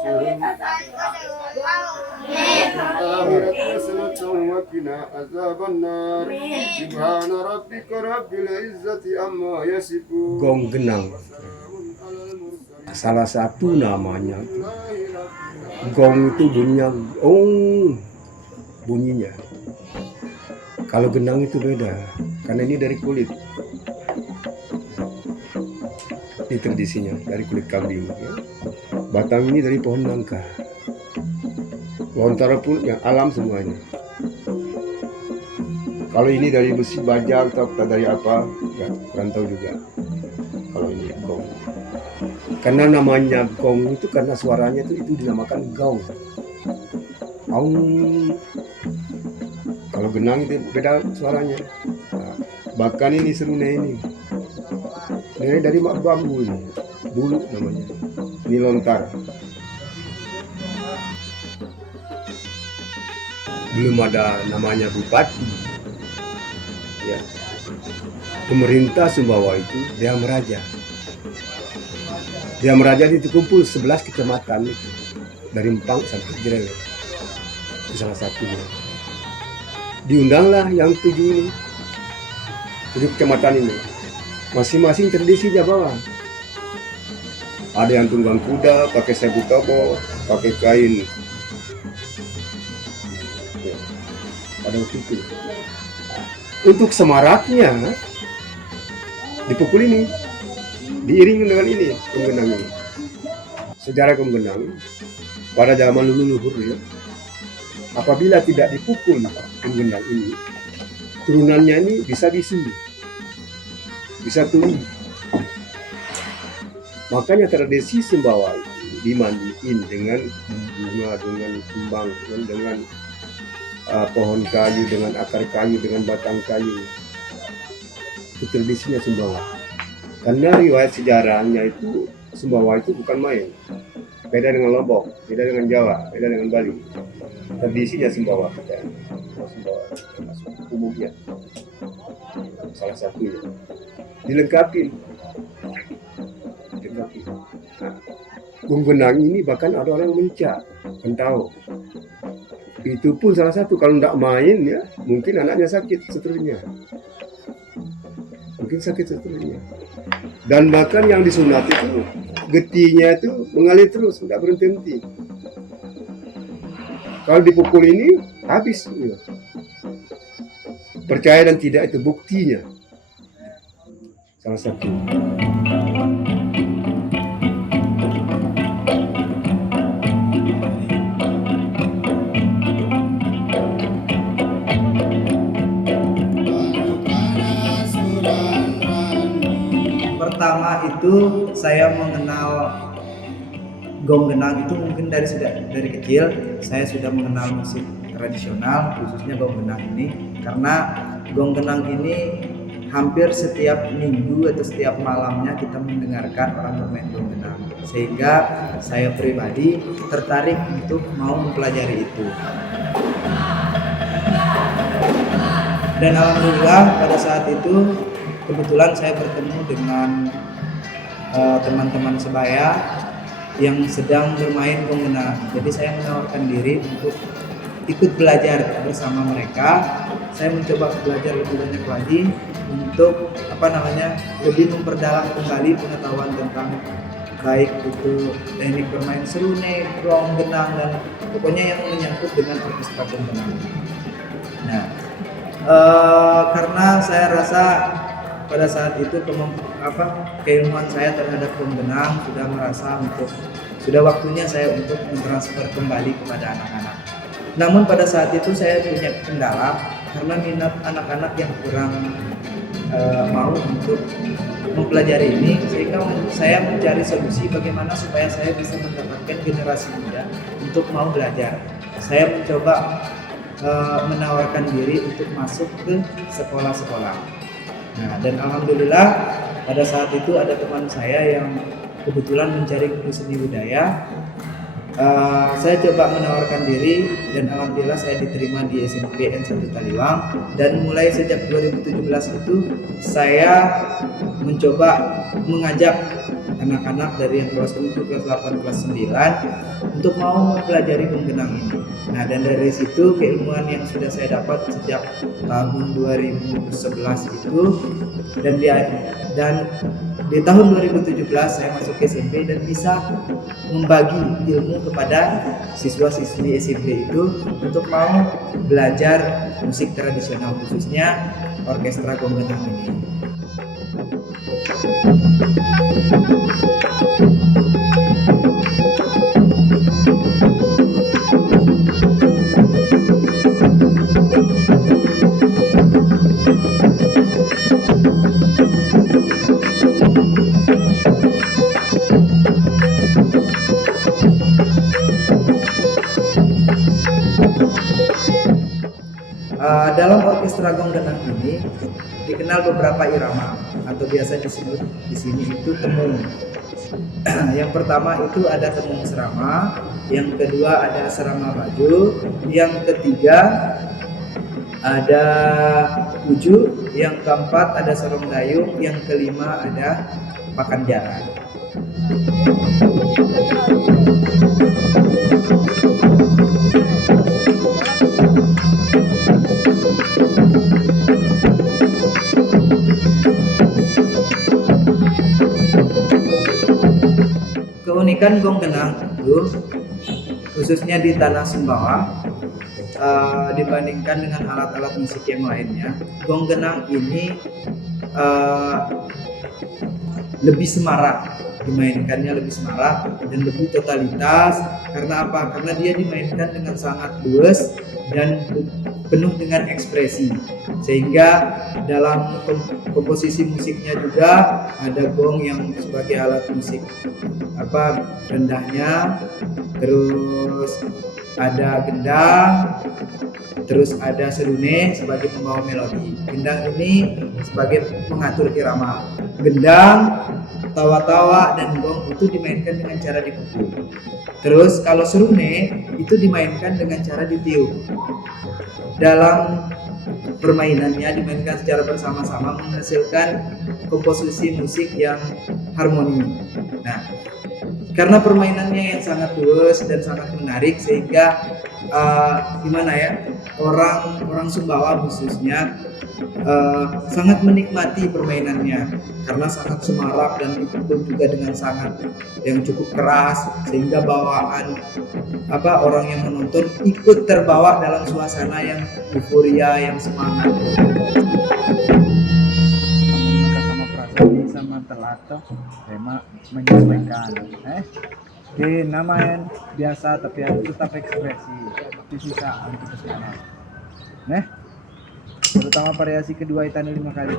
أنفسهم الآخرة حسنة وقنا عذاب النار سبحان ربك رب العزة عما يصفون Gong Genang. Salah satu namanya gong itu bunyinya bunyinya. Kalau genang itu beda, karena ini dari kulit. Ini tradisinya dari kulit kambing. Ya. Batang ini dari pohon nangka. Lontara pun yang alam semuanya. Kalau ini dari besi baja atau dari apa, ya, kurang tahu juga. Kalau ini gong. Karena namanya gong itu karena suaranya itu dinamakan gaung. Aung. Kalau genang itu beda suaranya. Nah, bahkan ini serunai ini. Ini dari mak bambu ini. Dulu namanya. Ini lontar. Belum ada namanya bupati. Ya. Pemerintah Sumbawa itu dia meraja. Dia meraja itu kumpul 11 kecamatan itu. Dari Empang sampai Jerele. Itu salah satunya. Diundanglah yang 7 ini. 7 kecamatan ini. Masing-masing tradisinya bawa. Ada yang tunggang kuda, pakai sabut tobo, pakai kain. Ya. Pada waktu itu. Untuk semaraknya dipukul ini. Diiring dengan ini, penggenang ini. Sejarah penggenang pada zaman leluhur ya, apabila tidak dipukul penggenang ini, turunannya ini bisa bisu, bisa tuli. Makanya tradisi Sumbawa itu dimandiin dengan bunga, dengan kembang, dengan pohon kayu, dengan akar kayu, dengan batang kayu. Itu tradisinya Sumbawa. Karena riwayat sejarahnya itu Sumbawa itu bukan main. Beda dengan Lombok, beda dengan Jawa, beda dengan Bali. Tradisinya Sumbawa kita. Sumbawa termasuk umumnya. Salah satunya. Dilengkapi. Nah, gong genang ini bahkan ada orang yang mencak, tahu. Itu pun salah satu kalau tidak main ya, mungkin anaknya sakit seterusnya. Mungkin sakit seterusnya. Dan bahkan yang disunat itu getinya itu mengalir terus, tidak berhenti. Kalau dipukul ini habis. Ya. Percaya dan tidak itu buktinya. Salah satu. Pertama itu saya mengenal gong genang itu mungkin dari kecil saya sudah mengenal musik tradisional, khususnya gong genang ini, karena gong genang ini hampir setiap minggu atau setiap malamnya kita mendengarkan orang bermain gong genang, sehingga saya pribadi tertarik untuk mau mempelajari itu. Dan alhamdulillah pada saat itu kebetulan saya bertemu dengan teman-teman sebaya yang sedang bermain gong genang. Jadi saya menawarkan diri untuk ikut belajar bersama mereka. Saya mencoba belajar lebih banyak lagi untuk lebih memperdalam kembali pengetahuan tentang baik itu teknik bermain serunai, gong genang, dan pokoknya yang menyangkut dengan orkestra gong genang. Nah, karena saya rasa pada saat itu keilmuan saya terhadap gong genang sudah waktunya saya untuk mentransfer kembali kepada anak-anak. Namun pada saat itu saya punya kendala karena minat anak-anak yang kurang mau untuk mempelajari ini, sehingga saya mencari solusi bagaimana supaya saya bisa mendapatkan generasi muda untuk mau belajar. Saya mencoba menawarkan diri untuk masuk ke sekolah-sekolah. Nah, dan alhamdulillah pada saat itu ada teman saya yang kebetulan mencari guru seni budaya. Saya coba menawarkan diri dan alhamdulillah saya diterima di SMP N1 Taliwang, dan mulai sejak 2017 itu saya mencoba mengajak anak-anak dari yang kelas 7, kelas 8, kelas 9 untuk mau mempelajari gong genang ini. Nah, dan dari situ keilmuan yang sudah saya dapat sejak tahun 2011 itu, dan di tahun 2017 saya masuk ke SMP dan bisa membagi ilmu kepada siswa-siswi SMP itu untuk mau belajar musik tradisional, khususnya orkestra gong genang ini. Dalam orkestra gong genang ini dikenal beberapa irama atau biasa disebut di sini itu temung. Yang pertama itu ada temung serama, yang kedua ada serama baju, yang ketiga ada puju, yang keempat ada sorong dayung, yang kelima ada pakan jaran. Keunikan gong genang itu khususnya di tanah Sumbawa dibandingkan dengan alat-alat musik yang lainnya, gong genang ini lebih semarak, dimainkannya lebih semarak dan lebih totalitas. Karena apa? Karena dia dimainkan dengan sangat luas dan penuh dengan ekspresi, sehingga dalam komposisi musiknya juga ada gong yang sebagai alat musik rendahnya, terus ada gendang, terus ada serune sebagai pembawa melodi. Gendang ini sebagai pengatur irama. Gendang, tawa-tawa, dan gong itu dimainkan dengan cara dipukul. Terus kalau serune itu dimainkan dengan cara ditiup. Dalam permainannya dimainkan secara bersama-sama menghasilkan komposisi musik yang harmoni. Nah, karena permainannya yang sangat luas dan sangat menarik, sehingga orang Sumbawa khususnya sangat menikmati permainannya karena sangat semarak dan dipukul juga dengan sangat yang cukup keras, sehingga bawaan orang yang menonton ikut terbawa dalam suasana yang euforia, yang semangat. Sama terlato tema menyampaikan di namanya biasa tapi harus tetap ekspresi di sisa untuk sekarang terutama variasi kedua itu 5 kali.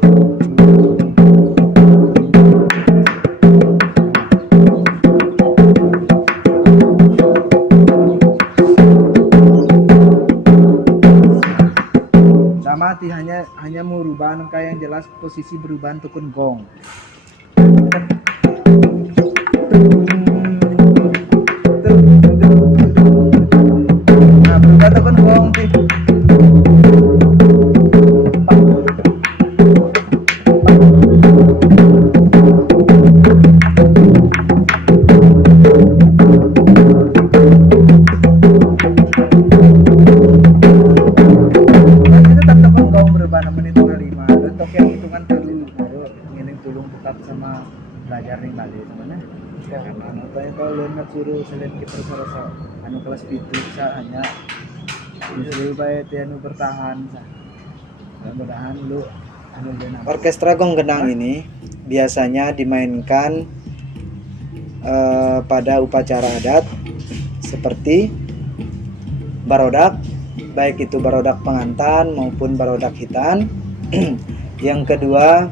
Mati hanya merubah kayak yang jelas posisi berubah tukun gong. Nah, berubah tukun gong sih. Sama belajar nih Bali teman-teman. Karena kalau lu suruh selain kita serasa kelas itu bisa hanya disuruh baik tianu bertahan. Mudah-mudahan lu Orkestra gong genang ini biasanya dimainkan pada upacara adat seperti barodak, baik itu barodak pengantin maupun barodak hitan. Yang kedua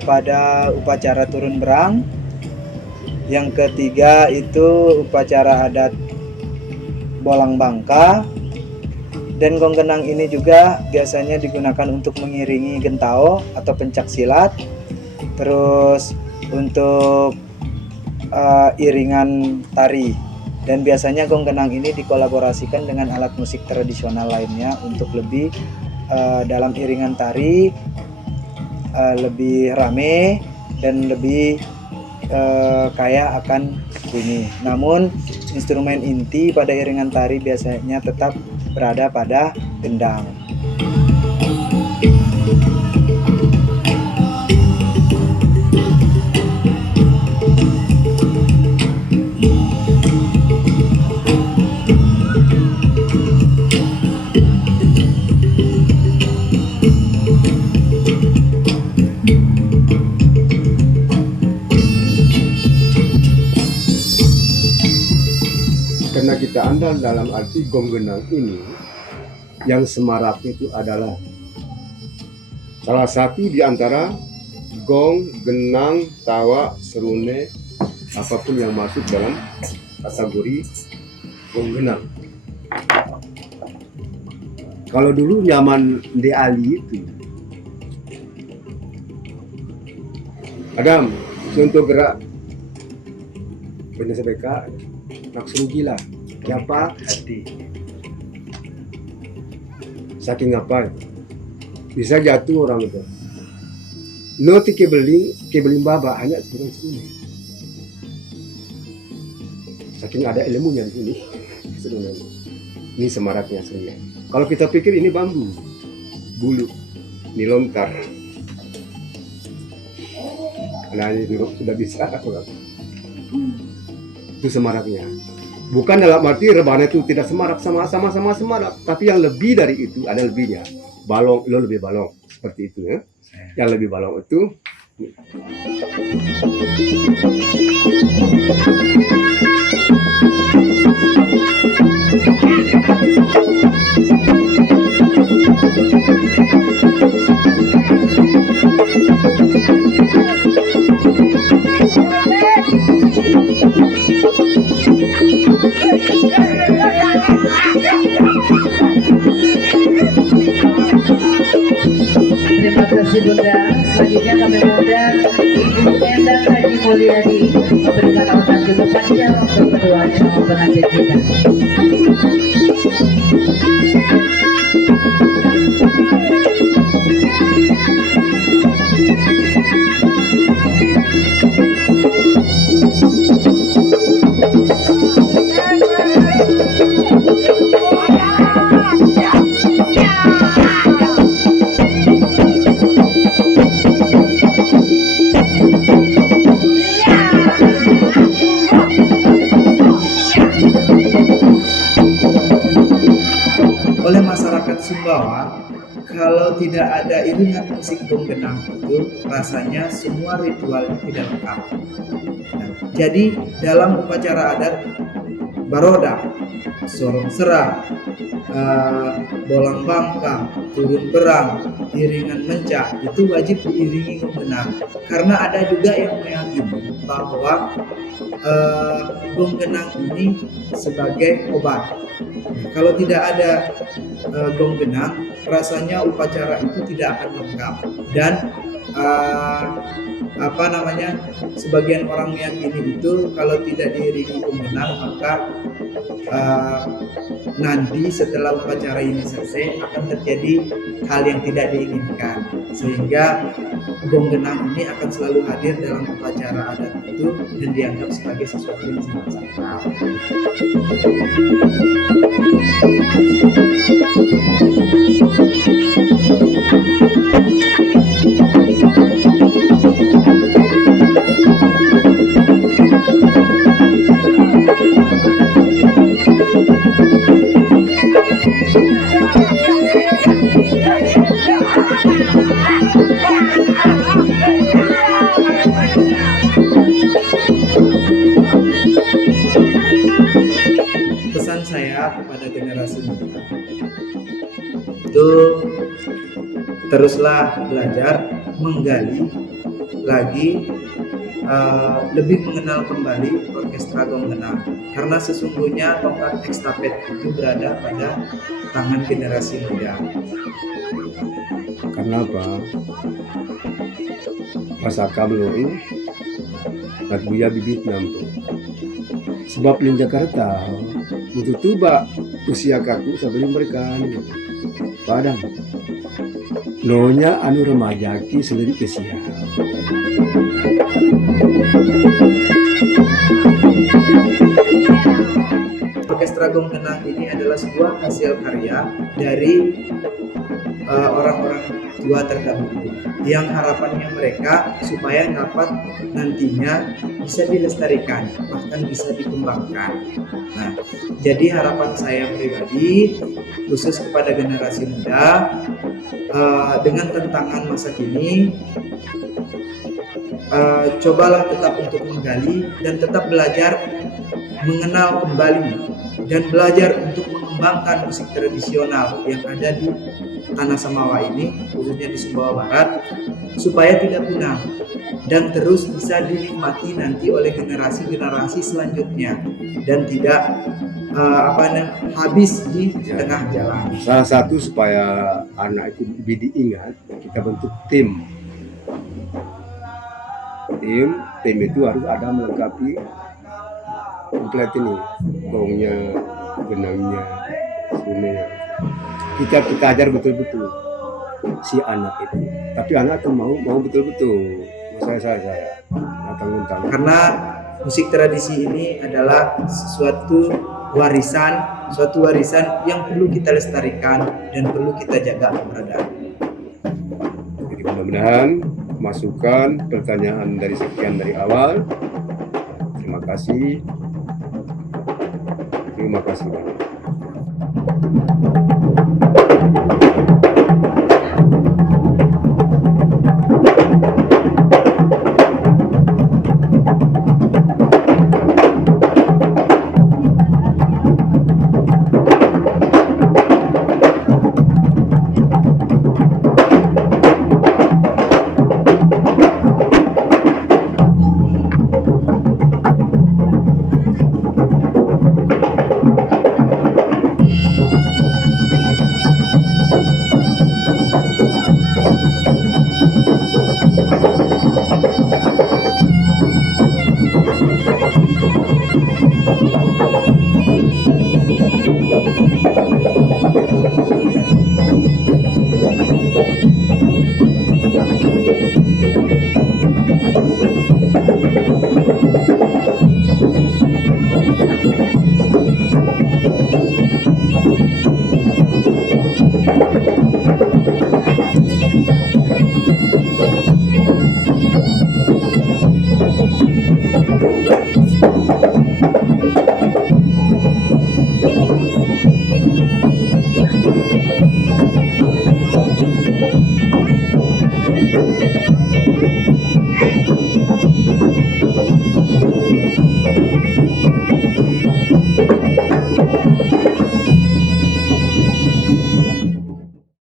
pada upacara turun berang. Yang ketiga itu upacara adat bolang bangka. Dan gong genang ini juga biasanya digunakan untuk mengiringi gentao atau pencak silat. Terus untuk iringan tari. Dan biasanya gong genang ini dikolaborasikan dengan alat musik tradisional lainnya untuk lebih dalam iringan tari lebih rame dan lebih kaya akan bunyi. Namun instrumen inti pada iringan tari biasanya tetap berada pada gendang. Karena kita andal dalam arti gong genang ini, yang semaraknya itu adalah salah satu di antara gong, genang, tawa, serune, apapun yang masuk dalam kategori gong genang. Kalau dulu nyaman di Ali itu, Adam, contoh gerak benar BK, maksud gila, siapa? Hati. Saking apa? Bisa jatuh orang itu. Noti kebeling baba hanya sebulan sini. Saking ada ilmunya di sini. Sebenarnya. Ini semaraknya sebenarnya. Kalau kita pikir ini bambu, bulu, ini lontar. Nah ini sudah bisa orang. Itu semaraknya. Bukan dalam arti rebana itu tidak semarak, sama-sama semarak, tapi yang lebih dari itu ada lebihnya. Balong, lo lebih balong seperti itu ya. Yang lebih balong itu Terima kasih Bunda. Selanjutnya kami mengundang Ibu Endang Haji Mulyadi memberikan autan cukup panjang untuk kedua calon pengantin kita. Oleh masyarakat Sumbawa, kalau tidak ada iringan musik gong genang itu rasanya semua ritualnya tidak lengkap. Nah, jadi dalam upacara adat baroda, sorong serah, bolang bangka, turun berang, iringan mencak itu wajib diiringi gong genang. Karena ada juga yang meyakini bahwa gong genang ini sebagai obat. Kalau tidak ada gong genang, rasanya upacara itu tidak akan lengkap. Dan sebagian orang meyakini itu kalau tidak diiringi gong genang, maka nanti setelah upacara ini selesai akan terjadi hal yang tidak diinginkan, sehingga gong genang ini akan selalu hadir dalam upacara adat itu dan dianggap sebagai sesuatu yang sangat sakral. Pesan saya kepada generasi muda itu teruslah belajar, menggali lagi, lebih mengenal kembali orkestra gong genang, karena sesungguhnya tongkat estafet itu berada pada tangan generasi muda. karena apa? Pasaka belum Nagbuya bibit nampu. Sebab di Jakarta butuh tuba usia kaku sebelum mereka padang. Nonya anu remaja ki selidik kesia. Orkestra Gong Kenang ini adalah sebuah hasil karya dari orang-orang tua terdahulu yang harapannya mereka supaya dapat nantinya bisa dilestarikan, bahkan bisa dikembangkan. Nah, jadi harapan saya pribadi khusus kepada generasi muda dengan tantangan masa kini, cobalah tetap untuk menggali dan tetap belajar mengenal kembali dan belajar untuk mengembangkan musik tradisional yang ada di Tanah Samawa ini, khususnya di Sumbawa Barat, supaya tidak punah dan terus bisa dinikmati nanti oleh generasi-generasi selanjutnya dan tidak habis di tengah jalan. Salah satu supaya anak itu lebih diingat, kita bentuk tim. Tim itu harus ada melengkapi komplit ini, gongnya, genangnya, sunenya. Kita ajar betul-betul si anak itu. Tapi anak itu mau betul-betul. Saya tanggung-tanggung. Karena musik tradisi ini adalah suatu warisan yang perlu kita lestarikan dan perlu kita jaga keberadaan. Jadi mudah-mudahan masukan pertanyaan dari sekian dari awal. Terima kasih banyak.